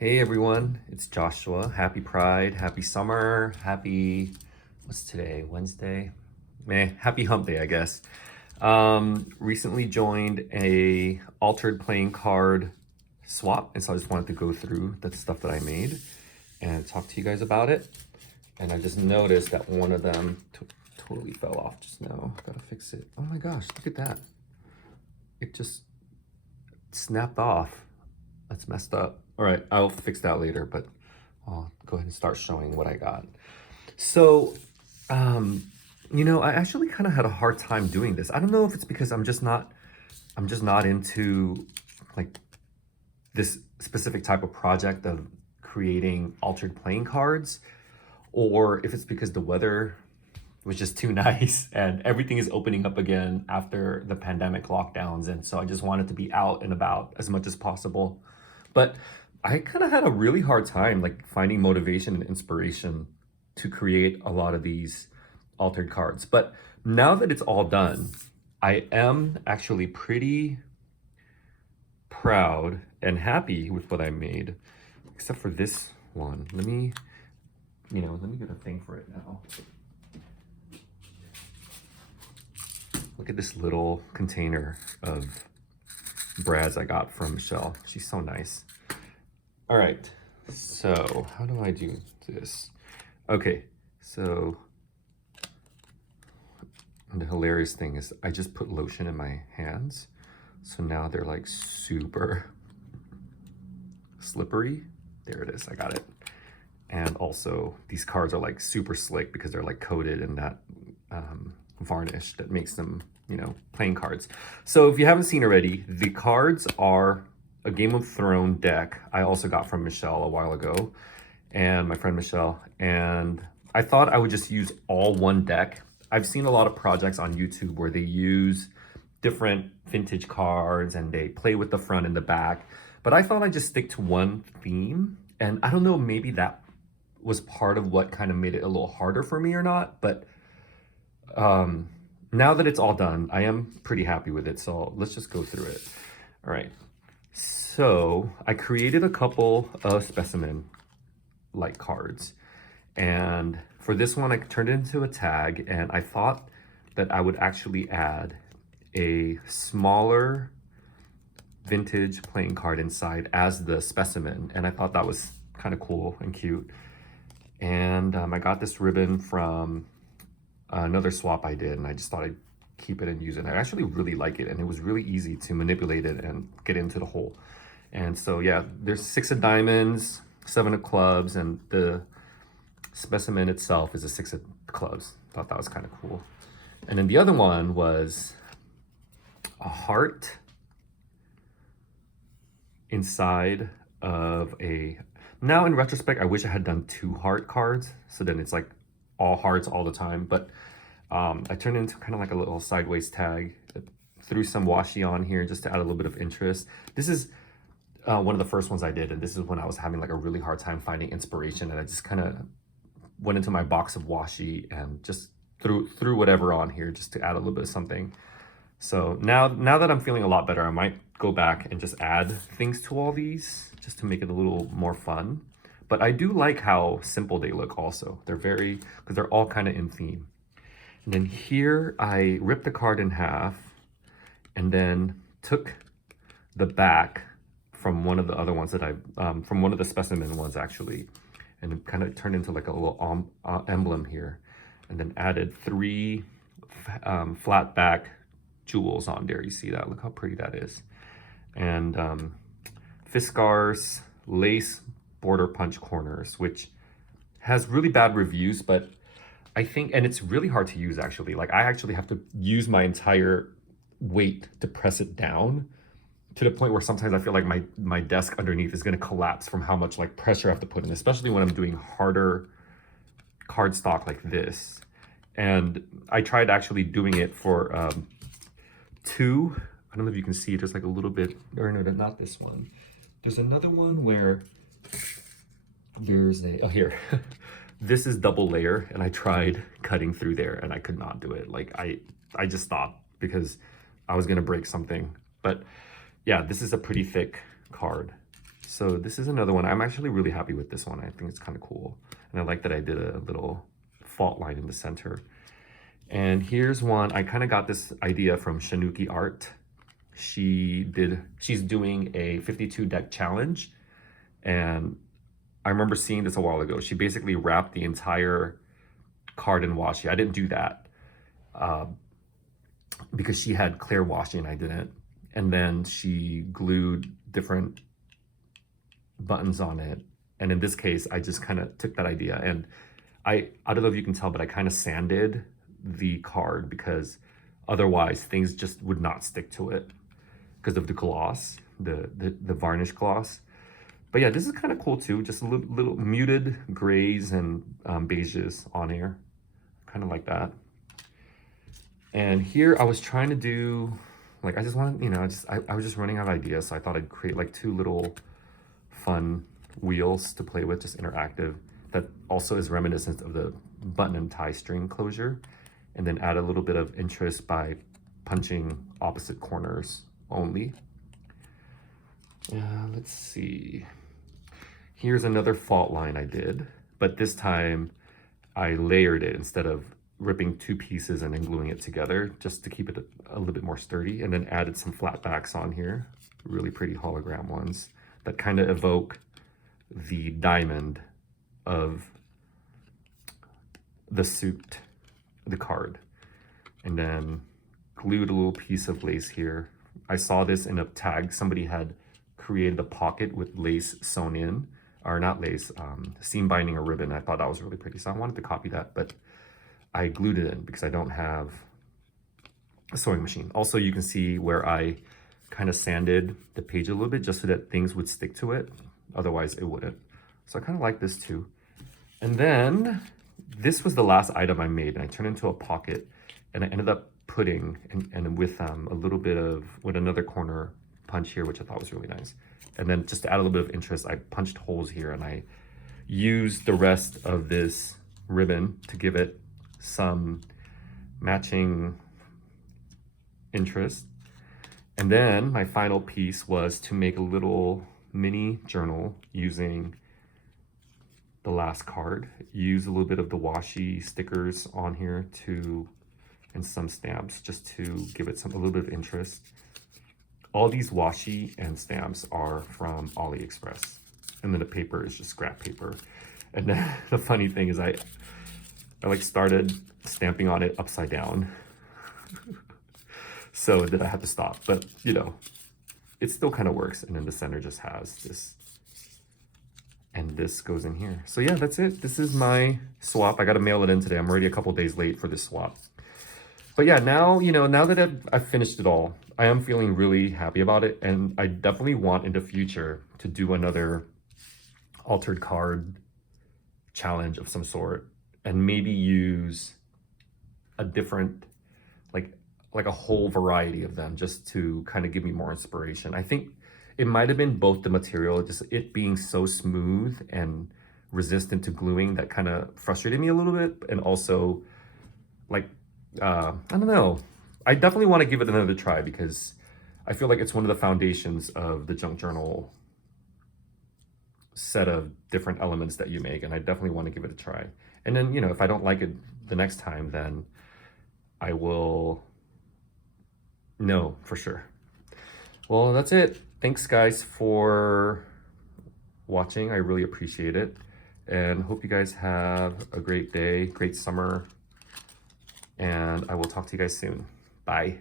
Hey everyone, it's Joshua. Happy Pride, happy summer, what's today, Wednesday? Happy hump day, I guess. Recently joined a altered playing card swap, and so I just wanted to go through the stuff that I made and talk to you guys about it. And I just noticed that one of them totally fell off just now. Gotta fix it. Oh my gosh, look at that. It just snapped off. That's messed up. All right, I'll fix that later, but I'll go ahead and start showing what I got. So, um, I actually kind of had a hard time doing this. I don't know if it's because I'm just not into like this specific type of project of creating altered playing cards, or if it's because the weather was just too nice and everything is opening up again after the pandemic lockdowns. And so I just wanted to be out and about as much as possible. But I kind of had a really hard time like finding motivation and inspiration to create a lot of these altered cards. But now that it's all done, I am actually pretty proud and happy with what I made, except for this one. Let me get a thing for it now. Look at this little container of brads I got from Michelle. She's so nice. All right, so how do I do this? Okay, so the hilarious thing is I just put lotion in my hands. So now they're like super slippery. There it is, I got it. And also these cards are like super slick because they're like coated in that varnish that makes them, playing cards. So if you haven't seen already, the cards are a Game of Thrones deck I also got from Michelle a while ago, and my friend Michelle, and I thought I would just use all one deck. I've seen a lot of projects on YouTube where they use different vintage cards and they play with the front and the back, but I thought I'd just stick to one theme. And I don't know, maybe that was part of what kind of made it a little harder for me or not, but now that it's all done, I am pretty happy with it. So let's just go through it. All right. So I created a couple of specimen like cards. And for this one, I turned it into a tag, and I thought that I would actually add a smaller vintage playing card inside as the specimen. And I thought that was kind of cool and cute. And I got this ribbon from another swap I did, and I just thought I'd keep it and use it. I actually really like it, and it was really easy to manipulate it and get into the hole. And so yeah, there's 6 of diamonds, 7 of clubs, and the specimen itself is a 6 of clubs. Thought that was kind of cool. And then the other one was a heart inside of a, now in retrospect, I wish I had done 2 heart cards, so then it's like all hearts all the time. But I turned it into kind of like a little sideways tag, threw some washi on here just to add a little bit of interest. This is one of the first ones I did, and this is when I was having like a really hard time finding inspiration, and I just kind of went into my box of washi and just threw whatever on here just to add a little bit of something. So now that I'm feeling a lot better, I might go back and just add things to all these just to make it a little more fun. But I do like how simple they look also. They're because they're all kind of in theme. And then here I ripped the card in half and then took the back from one of the other ones that from one of the specimen ones actually, and it kind of turned into like a little emblem here, and then added 3 flat back jewels on there. You see that? Look how pretty that is. And Fiskars lace border punch corners, which has really bad reviews, but I think, and it's really hard to use actually. Like I actually have to use my entire weight to press it down, to the point where sometimes I feel like my desk underneath is going to collapse from how much like pressure I have to put in, especially when I'm doing harder cardstock like this. And I tried actually doing it for 2. I don't know if you can see, there's like a little bit, or no, not this one. There's another one where there's a, oh here, this is double layer, and I tried cutting through there and I could not do it. Like I just stopped because I was gonna break something. But yeah, this is a pretty thick card. So this is another one. I'm actually really happy with this one. I think it's kind of cool. And I like that I did a little fault line in the center. And here's one. I kind of got this idea from Shanuki Art. She's doing a 52 deck challenge. And I remember seeing this a while ago. She basically wrapped the entire card in washi. I didn't do that because she had clear washi and I didn't. And then she glued different buttons on it. And in this case, I just kind of took that idea and I don't know if you can tell, but I kind of sanded the card because otherwise things just would not stick to it because of the gloss, the varnish gloss. But yeah, this is kind of cool too. Just a little muted grays and beiges on here. Kind of like that. And here I was trying to do, like, I just wanted, you know, I was just running out of ideas. So I thought I'd create like 2 little fun wheels to play with, just interactive. That also is reminiscent of the button and tie string closure. And then add a little bit of interest by punching opposite corners only. Let's see. Here's another fault line I did, but this time I layered it instead of ripping 2 pieces and then gluing it together just to keep it a little bit more sturdy, and then added some flat backs on here, really pretty hologram ones that kind of evoke the diamond of the suit, the card. And then glued a little piece of lace here. I saw this in a tag. Somebody had created a pocket with lace sewn in, or not lace, seam binding or ribbon. I thought that was really pretty, so I wanted to copy that, but I glued it in because I don't have a sewing machine. Also, you can see where I kind of sanded the page a little bit just so that things would stick to it. Otherwise, it wouldn't. So I kind of like this too. And then this was the last item I made, and I turned into a pocket, and I ended up putting, and with a little bit of, with another corner punch here, which I thought was really nice. And then just to add a little bit of interest, I punched holes here, and I used the rest of this ribbon to give it some matching interest. And then my final piece was to make a little mini journal using the last card. Use a little bit of the washi stickers on here and some stamps just to give it a little bit of interest. All these washi and stamps are from AliExpress. And then the paper is just scrap paper. And then the funny thing is I like started stamping on it upside down. So then I had to stop, but you know, it still kind of works. And then the center just has this, and this goes in here. So yeah, that's it. This is my swap. I got to mail it in today. I'm already a couple days late for this swap. But yeah, now, you know, now that I've finished it all, I am feeling really happy about it. And I definitely want in the future to do another altered card challenge of some sort, and maybe use a different, like a whole variety of them, just to kind of give me more inspiration. I think it might have been both the material, just it being so smooth and resistant to gluing, that kind of frustrated me a little bit. And also, like, I don't know. I definitely want to give it another try because I feel like it's one of the foundations of the junk journal set of different elements that you make. And I definitely want to give it a try. And then, you know, if I don't like it the next time, then I will know for sure. Well, that's it. Thanks guys for watching. I really appreciate it. And hope you guys have a great day, great summer. And I will talk to you guys soon. Bye.